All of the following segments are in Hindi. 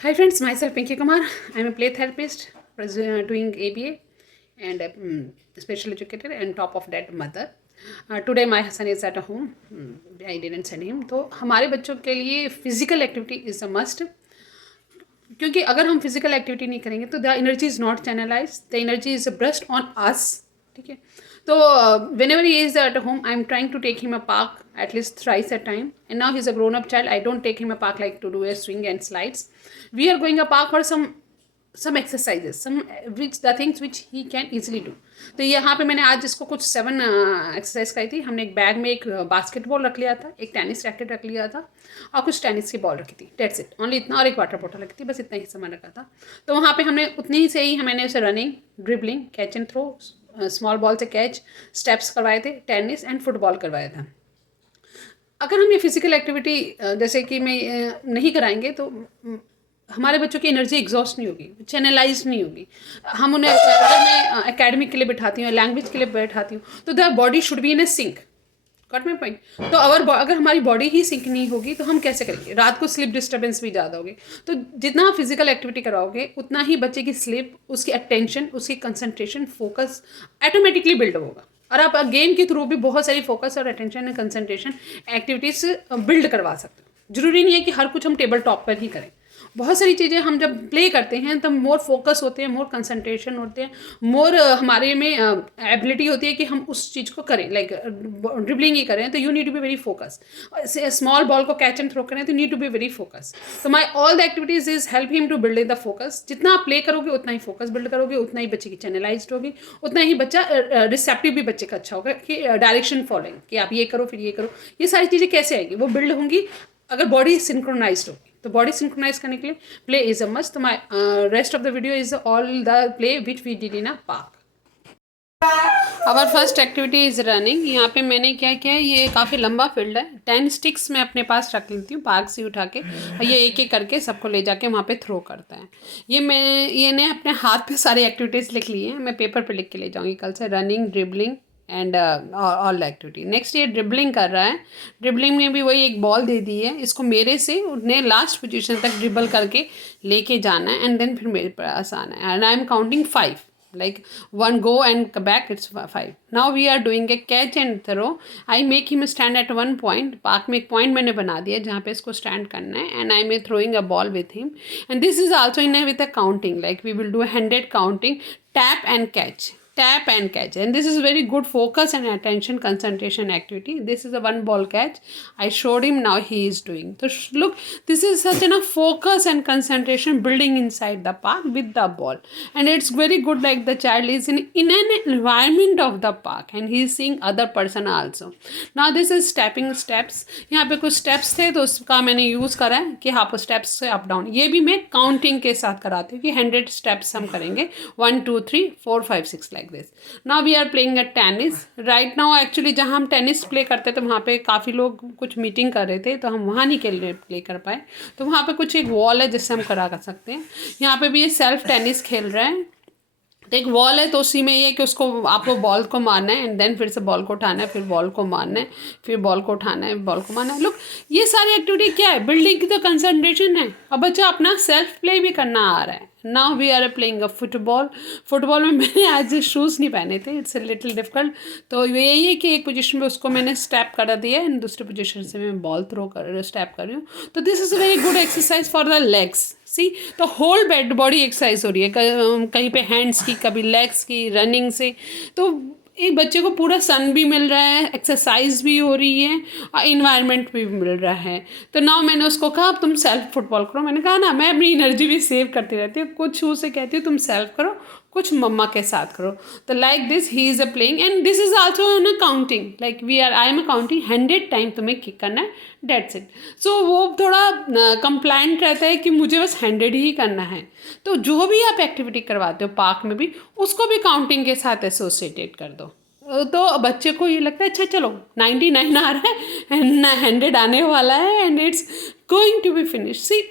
Hi friends, myself Pinky Kumar. I'm a play therapist doing ABA and special educator and top of that mother. Today my son is at home. I didn't send him. तो हमारे बच्चों के लिए physical activity is a must, क्योंकि अगर हम फिजिकल एक्टिविटी नहीं करेंगे तो the energy is not channelise, the energy is burst on us. ठीक है. तो whenever he is at home I am trying to take him a park at least thrice a time, and now he is a grown up child. I don't take him a park like to do a swing and slides. We are going a park for some exercises, some which the things which he can easily do. तो यहाँ पे मैंने आज इसको कुछ 7 एक्सरसाइज कराई थी. हमने एक बैग में एक बास्केटबॉल रख लिया था, एक टेनिस रैकेट रख लिया था और कुछ टेनिस की बॉल रखी थी. डेट्स इट, ओनली इतना, और एक वाटर बॉटल रखी थी. बस इतना ही सामान रखा था. तो वहाँ पे हमने उतनी ही से ही मैंने उसे running, dribbling, catch and throw, small ball से कैच, स्टेप्स करवाए थे, टेनिस एंड फुटबॉल करवाया था. अगर हम ये फिजिकल एक्टिविटी जैसे कि मैं नहीं कराएंगे तो हमारे बच्चों की एनर्जी एग्जॉस्ट नहीं होगी, चैनलाइज नहीं होगी. हम उन्हें अगर मैं एकेडमिक के लिए बैठाती हूँ, लैंग्वेज के लिए बैठाती हूँ, तो the body should be in a sync. Got my point. तो अगर हमारी बॉडी ही सिंक नहीं होगी तो हम कैसे करेंगे. रात को स्लीप डिस्टर्बेंस भी ज़्यादा होगी. तो जितना आप फिजिकल एक्टिविटी कराओगे उतना ही बच्चे की स्लीप, उसकी अटेंशन, उसकी कंसंट्रेशन, फोकस ऑटोमेटिकली बिल्ड होगा. और आप गेम के थ्रू भी बहुत सारी फोकस और attention and concentration activities build करवा सकते हो. जरूरी नहीं है कि हर कुछ हम टेबल टॉप पर ही करें. बहुत सारी चीज़ें हम जब प्ले करते हैं तब मोर फोकस होते हैं, मोर कंसंट्रेशन होते हैं, मोर हमारे में एबिलिटी होती है कि हम उस चीज़ को करें. लाइक ड्रिबलिंग ही करें तो you need to be very focus. Small ball को कैच एंड थ्रो करें तो need to be very focus. तो my all the activities is help him to build the focus. जितना आप प्ले करोगे उतना ही फोकस बिल्ड करोगे, उतना ही बच्चे की चैनलाइज्ड होगी, उतना ही बच्चा रिसेप्टिव भी बच्चे का अच्छा होगा कि डायरेक्शन फॉलोइंग, कि आप ये करो फिर ये करो. ये सारी चीज़ें कैसे आएगी, वो बिल्ड होंगी अगर बॉडी सिंक्रोनाइज्ड होगी. तो बॉडी सिंक्रोनाइज करने के लिए play is a must. My rest of the video is all the play which we did in a park. Our first activity is running. यहाँ पे मैंने क्या किया है, ये काफ़ी लंबा फील्ड है. 10 स्टिक्स मैं अपने पास रख लेती हूँ पार्क से उठा के, और ये एक एक करके सबको ले जाके वहाँ पे थ्रो करता है. ये ने अपने हाथ पे सारी एक्टिविटीज़ लिख ली हैं. मैं पेपर पे लिख के ले जाऊँगी कल से. Running, dribbling and all activity. Next ये ड्रिबलिंग कर रहा है. ड्रिबलिंग में भी वही एक बॉल दे दी है, इसको मेरे से उन्हें लास्ट पोजीशन तक ड्रिबल करके लेके जाना है एंड देन फिर मेरे पास आना है. And I am counting 5, like 1 go and back, it's 5. Now we are doing a catch and throw. I make him stand at one point. Park में एक पॉइंट मैंने बना दिया जहाँ पे इसको स्टैंड करना है, and I may throwing a ball with him. And this is also in a with a counting, like we will do a 100 counting, tap and catch, tap and catch. And this is very good focus and attention concentration activity. This is a one ball catch I showed him, now he is doing. So look, this is such enough focus and concentration building inside the park with the ball, and it's very good, like the child is in an environment of the park and he is seeing other person also. Now this is stepping steps. यहाँ पे कुछ steps थे तो उसका मैंने यूज़ करा है कि हाँ steps से अप डाउन. ये भी मैं काउंटिंग के साथ कराती हूँ कि 100 steps हम करेंगे, 1 2 3 4 5 6 like this. Now we are playing a tennis. Right now actually जहाँ हम टेनिस प्ले करते थे वहाँ पे काफ़ी लोग कुछ मीटिंग कर रहे थे तो हम वहाँ नहीं खेल प्ले कर पाए. तो वहाँ पे कुछ एक वॉल है जिससे हम करा कर सकते हैं. यहाँ पे भी ये सेल्फ टेनिस खेल रहे हैं. तो एक वॉल है तो उसी में ये है कि उसको आपको बॉल को मारना है एंड देन फिर से बॉल को उठाना है, फिर बॉल को मारना है, फिर बॉल को उठाना है, बॉल को मारना है. लुक, ये सारी एक्टिविटी क्या है, बिल्डिंग की तो कंसंट्रेशन है. अब बच्चा अपना सेल्फ प्ले भी करना आ रहा है. Now we are playing a football. Football में मैंने आज शूज़ नहीं पहने थे, इट्स लिटिल डिफिकल्ट. तो यही है कि एक पोजीशन में उसको मैंने स्टेप करा दिया एंड दूसरी पोजीशन से मैं बॉल थ्रो कर स्टेप कर रही हूँ. तो this is a very good exercise for the legs. See, तो होल बेड बॉडी एक्सरसाइज हो रही है, कहीं पे हैंड्स की, कभी लेग्स की, रनिंग से. तो एक बच्चे को पूरा सन भी मिल रहा है, एक्सरसाइज भी हो रही है और इन्वायरमेंट भी मिल रहा है. तो नाउ मैंने उसको कहा अब तुम सेल्फ फुटबॉल करो. मैंने कहा ना मैं अपनी एनर्जी भी सेव करती रहती हूँ, कुछ उसे कहती हूँ तुम सेल्फ करो, कुछ मम्मा के साथ करो. तो like this he is a playing and this is also न counting, like we are I am a counting 100 time तुम्हें किक करना है, डेट्स इट. सो वो थोड़ा कंप्लाइंट रहता है कि मुझे बस 100 ही करना है. तो जो भी आप एक्टिविटी करवाते हो पार्क में भी उसको भी काउंटिंग के साथ एसोसिएटेड कर दो. तो बच्चे को ये लगता है अच्छा चलो 99 आ रहा है एंड 100 आने वाला है and it's going to be finish. See,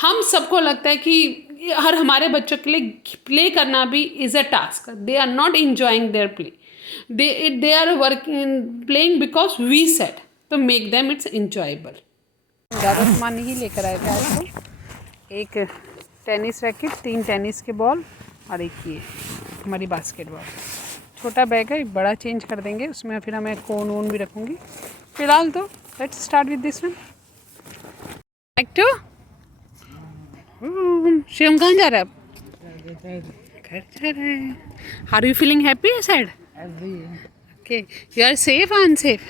हम सबको लगता है कि हर हमारे बच्चों के लिए प्ले करना भी is a task. They are not enjoying their play, they are working playing because we set. तो मेक देम इट्स इंजॉयबल. ज़्यादा सामान नहीं लेकर आए थे आज तो. एक टेनिस रैकेट, 3 टेनिस के बॉल और एक ये हमारी बास्केटबॉल। छोटा बैग है, बड़ा चेंज कर देंगे उसमें, फिर मैं कोन वोन भी रखूँगी। फिलहाल तो let's start with this one. Back to Shivam कहाँ जा रहा है अब? घर जा रहा है। Are you feeling happy sad? Okay, you are safe और अनसेफ?